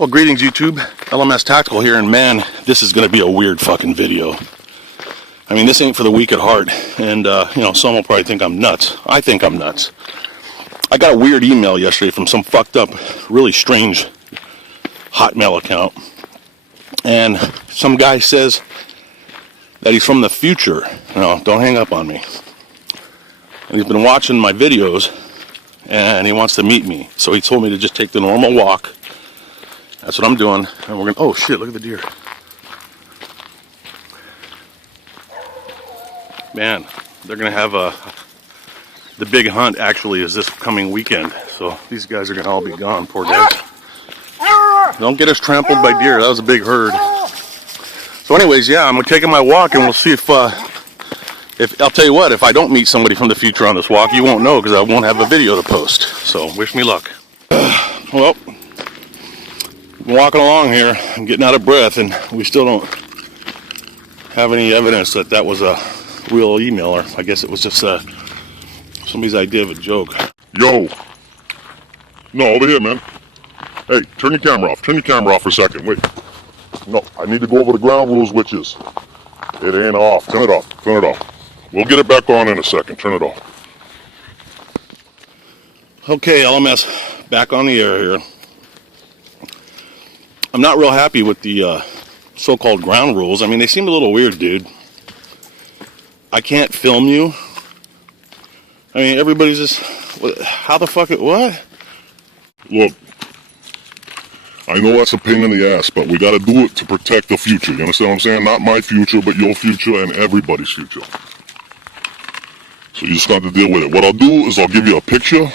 Well, greetings YouTube, LMS Tactical here, and man, this is going to be a weird fucking video. I mean, this ain't for the weak at heart, and you know, some will probably think I'm nuts. I think I'm nuts. I got a weird email yesterday from some fucked up, really strange Hotmail account, and some guy says that he's from the future. No, don't hang up on me. And he's been watching my videos, and he wants to meet me. So he told me to just take the normal walk. That's what I'm doing, and we're gonna, oh shit, look at the deer. Man, they're gonna have the big hunt actually is this coming weekend, so these guys are gonna all be gone, poor guys. Don't get us trampled by deer, that was a big herd. So anyways, yeah, I'm taking my walk, and we'll see if I'll tell you what, if I don't meet somebody from the future on this walk, you won't know, because I won't have a video to post, so wish me luck. Well, I'm walking along here, I'm getting out of breath, and we still don't have any evidence that that was a real email, or I guess it was just somebody's idea of a joke. Yo! No, over here, man. Hey, turn your camera off. Turn your camera off for a second. Wait. No, I need to go over the ground rules, witches. It ain't off. Turn it off. Turn it off. We'll get it back on in a second. Turn it off. Okay, LMS, back on the air here. I'm not real happy with the so-called ground rules. I mean, they seem a little weird, dude. I can't film you. I mean, everybody's just, how the fuck, what? Look, I know that's a pain in the ass, but we gotta do it to protect the future. You understand what I'm saying? Not my future, but your future and everybody's future. So you just got to deal with it. What I'll do is I'll give you a picture.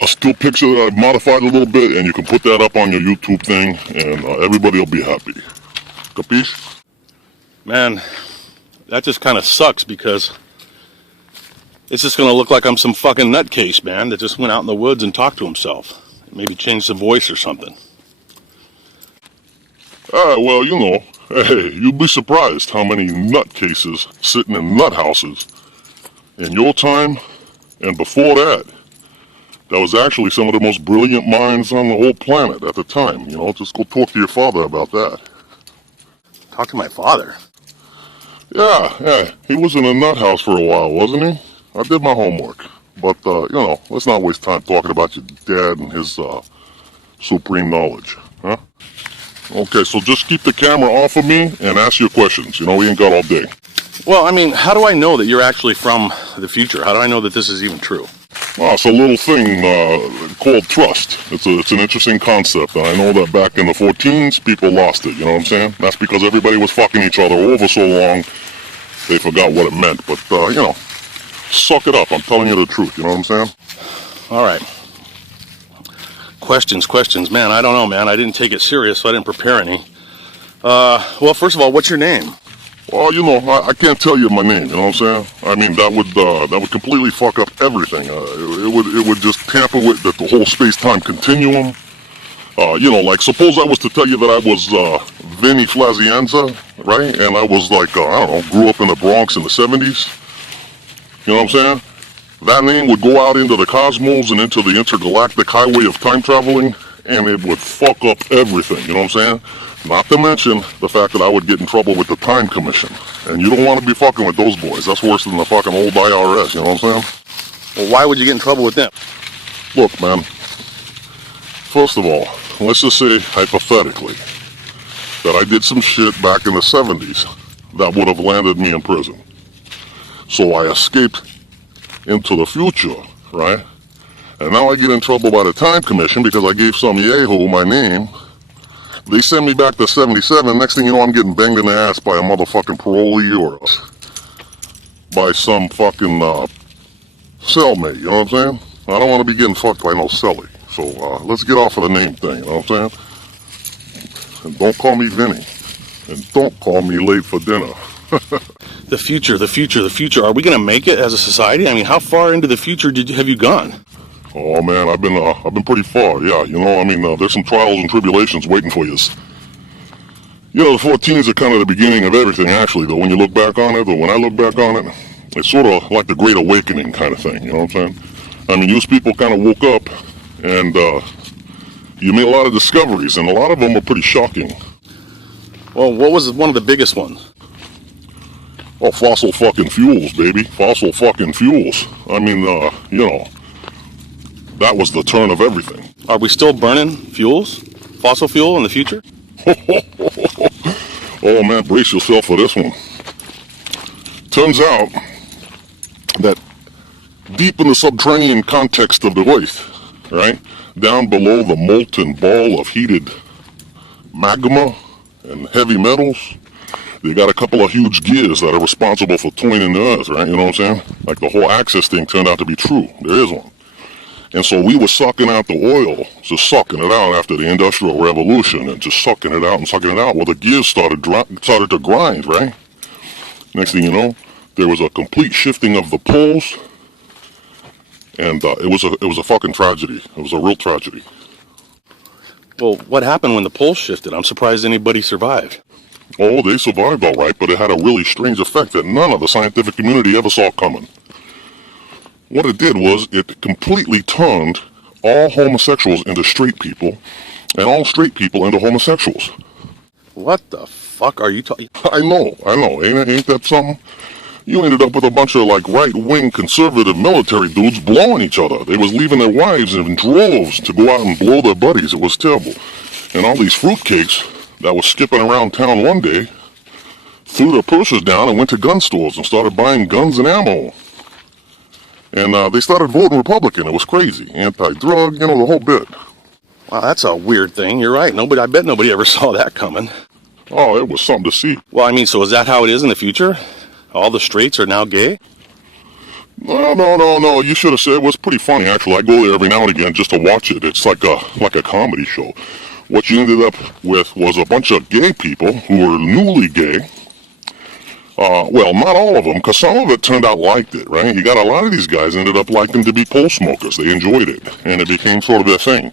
A still picture that I've modified a little bit, and you can put that up on your YouTube thing, and everybody will be happy. Capiche? Man, that just kind of sucks, because it's just going to look like I'm some fucking nutcase, man, that just went out in the woods and talked to himself. Maybe changed the voice or something. Well, you know, hey, you'd be surprised how many nutcases sitting in nut houses in your time and before that. That was actually some of the most brilliant minds on the whole planet at the time. You know, just go talk to your father about that. Talk to my father? Yeah, he was in a nut house for a while, wasn't he? I did my homework. But, you know, let's not waste time talking about your dad and his supreme knowledge, huh? Okay, so just keep the camera off of me and ask your questions. You know, we ain't got all day. Well, I mean, how do I know that you're actually from the future? How do I know that this is even true? Well, it's a little thing called trust. It's an interesting concept, and I know that back in the 14s, people lost it, you know what I'm saying? That's because everybody was fucking each other over so long, they forgot what it meant. But, you know, suck it up. I'm telling you the truth, you know what I'm saying? All right. Questions. Man, I don't know, man. I didn't take it serious, so I didn't prepare any. Well, first of all, what's your name? Well, you know, I can't tell you my name, you know what I'm saying? I mean, that would completely fuck up everything. It would just tamper with the whole space-time continuum. You know, like, suppose I was to tell you that I was Vinny Flazienza, right? And I was like, I don't know, grew up in the Bronx in the 70s. You know what I'm saying? That name would go out into the cosmos and into the intergalactic highway of time traveling, and it would fuck up everything, you know what I'm saying? Not to mention the fact that I would get in trouble with the Time Commission. And you don't want to be fucking with those boys. That's worse than the fucking old IRS, you know what I'm saying? Well, why would you get in trouble with them? Look, man. First of all, let's just say, hypothetically, that I did some shit back in the 70s that would have landed me in prison. So I escaped into the future, right? And now I get in trouble by the Time Commission because I gave some yahoo my name. They send me back to 77. Next thing you know, I'm getting banged in the ass by a motherfucking parolee or by some fucking cellmate, you know what I'm saying? I don't want to be getting fucked by no cellie. So let's get off of the name thing, you know what I'm saying? And don't call me Vinny. And don't call me late for dinner. The future. Are we going to make it as a society? I mean, how far into the future have you gone? Oh man, I've been pretty far. Yeah, you know, I mean, there's some trials and tribulations waiting for you. You know, the 14s are kind of the beginning of everything, actually. Though when you look back on it, or when I look back on it, it's sort of like the Great Awakening kind of thing. You know what I'm saying? I mean, these people kind of woke up and you made a lot of discoveries, and a lot of them were pretty shocking. Well, what was one of the biggest ones? Oh, fossil fucking fuels, baby. Fossil fucking fuels. I mean, that was the turn of everything. Are we still burning fuels? Fossil fuel in the future? Oh man, brace yourself for this one. Turns out that deep in the subterranean context of the earth, right, down below the molten ball of heated magma and heavy metals, they got a couple of huge gears that are responsible for turning the earth, right? You know what I'm saying? Like the whole axis thing turned out to be true. There is one. And so we were sucking out the oil, just sucking it out after the Industrial Revolution, and just sucking it out and sucking it out. Well, the gears started to grind, right? Next thing you know, there was a complete shifting of the poles, and it was a fucking tragedy. It was a real tragedy. Well, what happened when the poles shifted? I'm surprised anybody survived. Oh, they survived all right, but it had a really strange effect that none of the scientific community ever saw coming. What it did was it completely turned all homosexuals into straight people, and all straight people into homosexuals. What the fuck are you talking? I know. Ain't that something? You ended up with a bunch of like right-wing conservative military dudes blowing each other. They was leaving their wives in droves to go out and blow their buddies. It was terrible. And all these fruitcakes that was skipping around town one day threw their purses down and went to gun stores and started buying guns and ammo. And they started voting Republican. It was crazy. Anti-drug, the whole bit. Wow, that's a weird thing. You're right. I bet nobody ever saw that coming. Oh, it was something to see. Well, I mean, so is that how it is in the future? All the straights are now gay? No. You should have said it was pretty funny, actually. I go there every now and again just to watch it. It's like a comedy show. What you ended up with was a bunch of gay people who were newly gay. Well, not all of them, because some of it turned out liked it, right? You got a lot of these guys ended up liking to be pole smokers. They enjoyed it, and it became sort of their thing.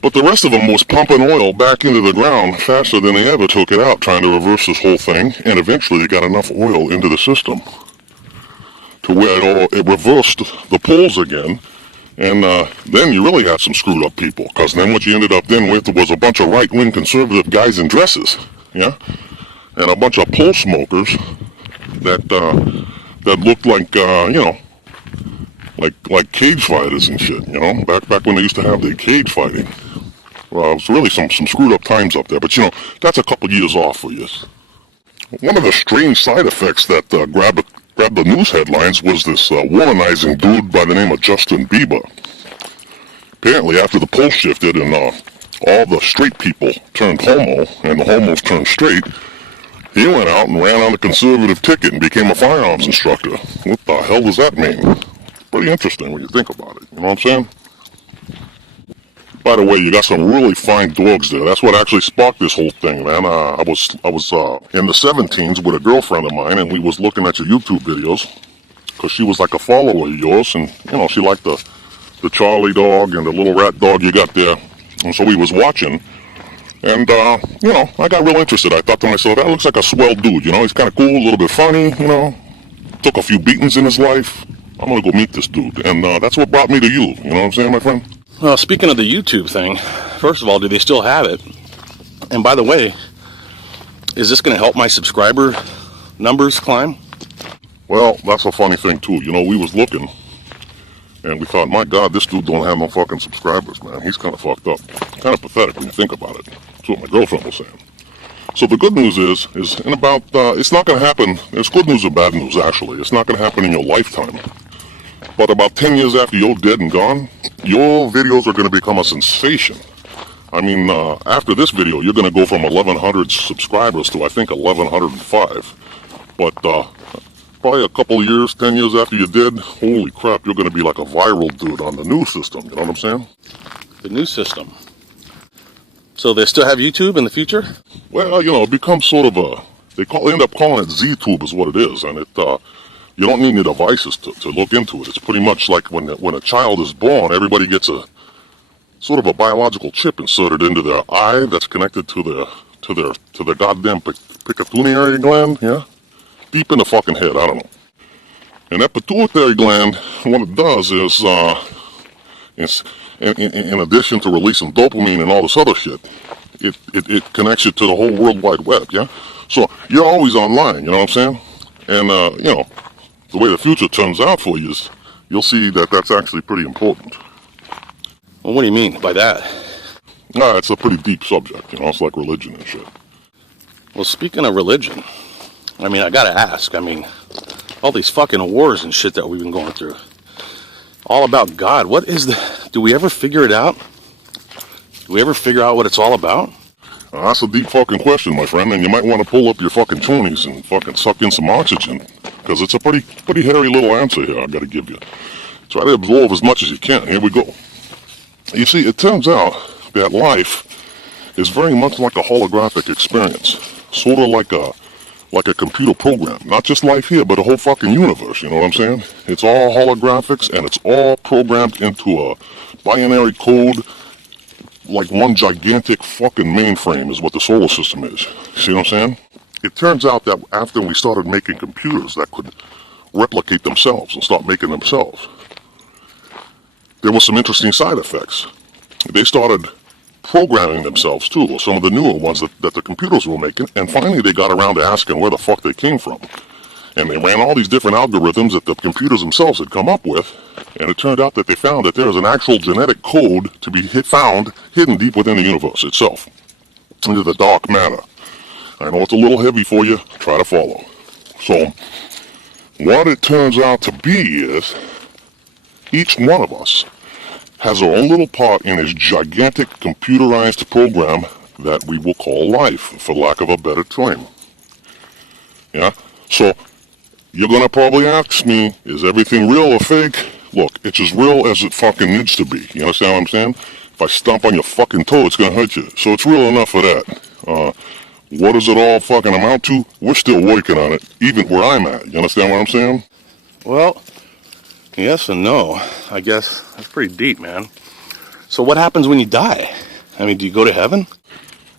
But the rest of them was pumping oil back into the ground faster than they ever took it out, trying to reverse this whole thing, and eventually they got enough oil into the system to where it reversed the poles again, and then you really had some screwed up people, because then what you ended up then with was a bunch of right-wing conservative guys in dresses, yeah? And a bunch of pole smokers that looked like like cage fighters and shit, back when they used to have the cage fighting. Well, it was really some screwed up times up there, but that's a couple years off for you. One of the strange side effects that grabbed the news headlines was this womanizing dude by the name of Justin Bieber. Apparently, after the poll shifted and all the straight people turned homo and the homos turned straight, he went out and ran on the conservative ticket and became a firearms instructor. What the hell does that mean? Pretty interesting when you think about it, you know what I'm saying? By the way, you got some really fine dogs there. That's what actually sparked this whole thing, man. I was in the 17s with a girlfriend of mine, and we was looking at your YouTube videos, because she was like a follower of yours, and, she liked the Charlie dog and the little rat dog you got there. And so we was watching. And, I got real interested. I thought to myself, that looks like a swell dude, he's kind of cool, a little bit funny, took a few beatings in his life. I'm going to go meet this dude. And that's what brought me to you, you know what I'm saying, my friend? Well, speaking of the YouTube thing, first of all, do they still have it? And by the way, is this going to help my subscriber numbers climb? Well, that's a funny thing, too. We was looking, and we thought, my God, this dude don't have no fucking subscribers, man. He's kind of fucked up. Kind of pathetic when you think about it. That's what my girlfriend was saying. So the good news is in about, it's not going to happen. There's good news and bad news, actually. It's not going to happen in your lifetime. But about 10 years after you're dead and gone, your videos are going to become a sensation. I mean, after this video, you're going to go from 1,100 subscribers to, I think, 1,105. But probably a couple of years, 10 years after you're dead, holy crap, you're going to be like a viral dude on the news system. You know what I'm saying? The news system. So they still have YouTube in the future? Well, it becomes sort of they end up calling it ZTube is what it is. And you don't need any devices to look into it. It's pretty much like when a child is born, everybody gets a sort of a biological chip inserted into their eye that's connected to their goddamn pituitary gland, yeah? Deep in the fucking head, I don't know. And that pituitary gland, what it does is in addition to releasing dopamine and all this other shit, it connects you to the whole World Wide Web, yeah? So you're always online, you know what I'm saying? And, the way the future turns out for you is you'll see that that's actually pretty important. Well, what do you mean by that? It's a pretty deep subject, you know, it's like religion and shit. Well, speaking of religion, I mean, I gotta ask, all these fucking wars and shit that we've been going through, all about God, do we ever figure it out? Do we ever figure out what it's all about? That's a deep fucking question, my friend, and you might want to pull up your fucking chonies and fucking suck in some oxygen, because it's a pretty hairy little answer here I gotta give you. Try to absorb as much as you can. Here we go. You see, it turns out that life is very much like a holographic experience, sort of like a computer program. Not just life here, but a whole fucking universe, you know what I'm saying? It's all holographics, and it's all programmed into a binary code, like one gigantic fucking mainframe is what the solar system is. See what I'm saying? It turns out that after we started making computers that could replicate themselves and start making themselves, there were some interesting side effects. They started programming themselves too, or some of the newer ones that the computers were making, and finally they got around to asking where the fuck they came from. And they ran all these different algorithms that the computers themselves had come up with, and it turned out that they found that there is an actual genetic code to be found hidden deep within the universe itself, into the dark matter. I know it's a little heavy for you, try to follow. So, what it turns out to be is, each one of us has our own little part in this gigantic computerized program that we will call life, for lack of a better term. Yeah? So, you're gonna probably ask me, is everything real or fake? Look, it's as real as it fucking needs to be. You understand what I'm saying? If I stomp on your fucking toe, it's gonna hurt you. So it's real enough for that. What does it all fucking amount to? We're still working on it, even where I'm at. You understand what I'm saying? Well, yes and no. I guess that's pretty deep, man. So what happens when you die? Do you go to heaven?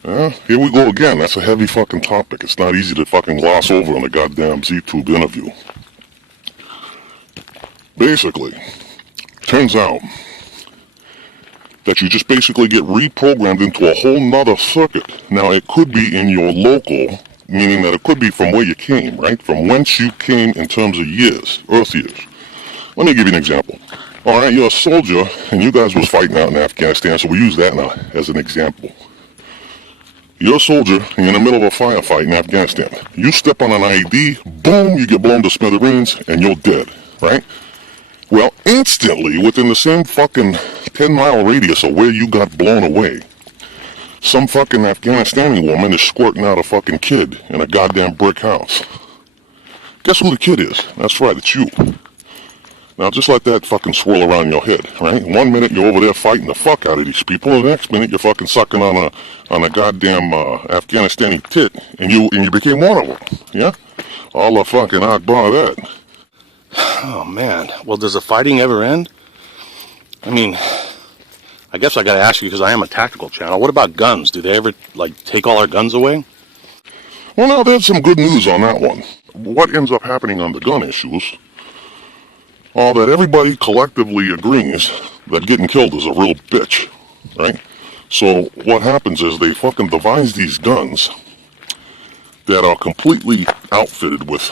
Here we go again. That's a heavy fucking topic. It's not easy to fucking gloss over in a goddamn Z-Tube interview. Basically, turns out that you just basically get reprogrammed into a whole nother circuit. Now, it could be in your local, meaning that it could be from where you came, right? From whence you came in terms of years, Earth years. Let me give you an example. All right, you're a soldier, and you guys was fighting out in Afghanistan, so we use that now as an example. You're a soldier, and you're in the middle of a firefight in Afghanistan. You step on an IED, boom, you get blown to smithereens, and you're dead, right? Well, instantly, within the same fucking 10-mile radius of where you got blown away, some fucking Afghanistani woman is squirting out a fucking kid in a goddamn brick house. Guess who the kid is? That's right, it's you. Now, just let that fucking swirl around your head, right? 1 minute you're over there fighting the fuck out of these people, and the next minute you're fucking sucking on a goddamn Afghanistani tit, and you became one of them, yeah? All the fucking Akbar that. Oh, man. Well, does the fighting ever end? I guess I gotta ask you because I am a tactical channel. What about guns? Do they ever, take all our guns away? Well, now, there's some good news on that one. What ends up happening on the gun issues are that everybody collectively agrees that getting killed is a real bitch, right? So what happens is they fucking devise these guns that are completely outfitted with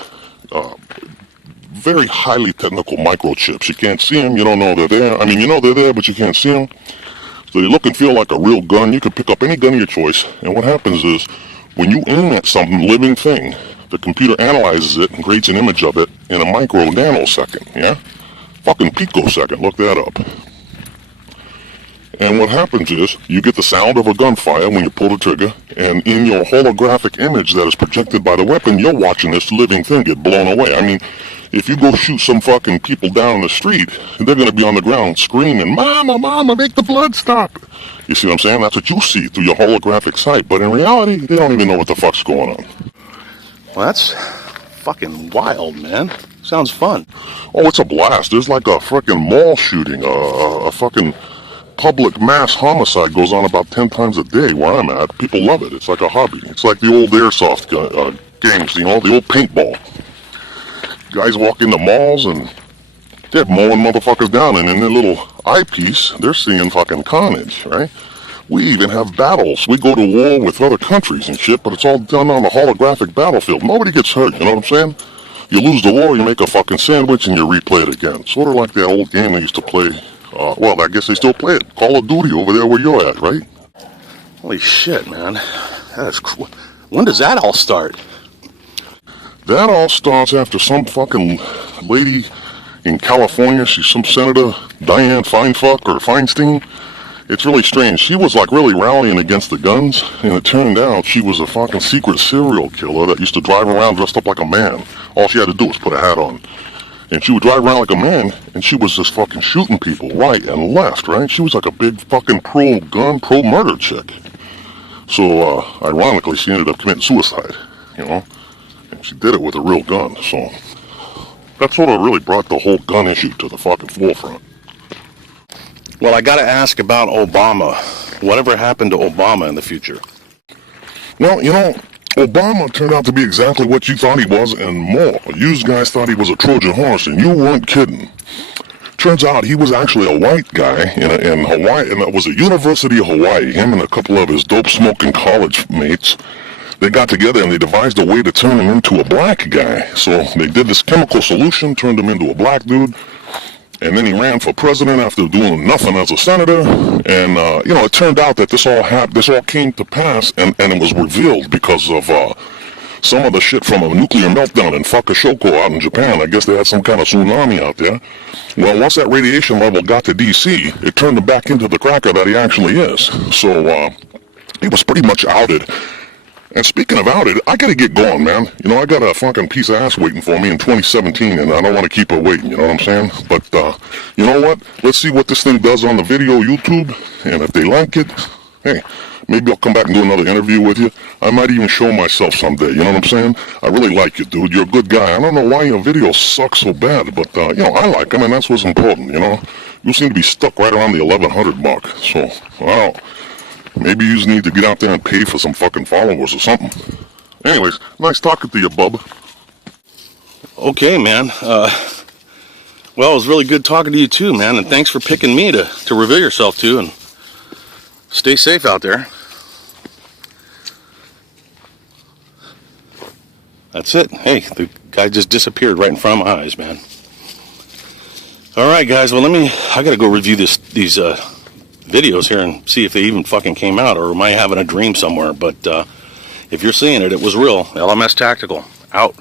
very highly technical microchips. You can't see them, you don't know they're there. You know they're there, but you can't see them. So they look and feel like a real gun. You can pick up any gun of your choice, and what happens is when you aim at some living thing, the computer analyzes it and creates an image of it in a micro nanosecond, yeah? Fucking picosecond, look that up. And what happens is, you get the sound of a gunfire when you pull the trigger, and in your holographic image that is projected by the weapon, you're watching this living thing get blown away. If you go shoot some fucking people down the street, they're gonna be on the ground screaming, "Mama, mama, make the blood stop!" You see what I'm saying? That's what you see through your holographic sight, but in reality, they don't even know what the fuck's going on. Well, that's fucking wild, man. Sounds fun. Oh, it's a blast. There's like a freaking mall shooting, a fucking public mass homicide goes on about 10 times a day where I'm at. People love it. It's like a hobby. It's like the old airsoft games, the old paintball. Guys walk into malls and They're mowing motherfuckers down, and in their little eyepiece, they're seeing fucking carnage, right? We even have battles. We go to war with other countries and shit, but it's all done on a holographic battlefield. Nobody gets hurt, you know what I'm saying? You lose the war, you make a fucking sandwich, and you replay it again. Sort of like that old game they used to play. Well, I guess they still play it. Call of Duty over there where you're at, right? Holy shit, man. That is cool. When does that all start? That all starts after some fucking lady in California, she's some senator, Dianne Feinstein. It's really strange. She was like really rallying against the guns, and it turned out she was a fucking secret serial killer that used to drive around dressed up like a man. All she had to do was put a hat on. And she would drive around like a man, and she was just fucking shooting people right and left, right? She was like a big fucking pro-gun, pro-murder chick. So, ironically, she ended up committing suicide, you know? And she did it with a real gun, so... that sort of really brought the whole gun issue to the fucking forefront. Well, I gotta ask about Obama. Whatever happened to Obama in the future? Well, you know, Obama turned out to be exactly what you thought he was and more. You guys thought he was a Trojan horse, and you weren't kidding. Turns out he was actually a white guy in Hawaii, and it was at University of Hawaii. Him and a couple of his dope-smoking college mates, they got together and they devised a way to turn him into a black guy. So they did this chemical solution, turned him into a black dude, and then he ran for president after doing nothing as a senator. And you know, it turned out that this all came to pass, and it was revealed because of some of the shit from a nuclear meltdown in Fukushima out in Japan. I guess they had some kind of tsunami out there. Well, once that radiation level got to DC, it turned him back into the cracker that he actually is. So he was pretty much outed. And speaking of outed, I gotta get going, man. You know, I got a fucking piece of ass waiting for me in 2017, and I don't want to keep her waiting, you know what I'm saying? But, you know what? Let's see what this thing does on the video YouTube, and if they like it, hey, maybe I'll come back and do another interview with you. I might even show myself someday, you know what I'm saying? I really like you, dude. You're a good guy. I don't know why your videos suck so bad, but, you know, I like them, and that's what's important, you know? You seem to be stuck right around the 1100 mark, so, wow. Maybe you just need to get out there and pay for some fucking followers or something. Anyways, nice talking to you, bub. Okay, man. Well, it was really good talking to you too, man. And thanks for picking me to reveal yourself to. And stay safe out there. That's it. Hey, the guy just disappeared right in front of my eyes, man. All right, guys. Well, I gotta go review these videos here and see if they even fucking came out, or am I having a dream somewhere? But if you're seeing it, it was real. LMS Tactical, out.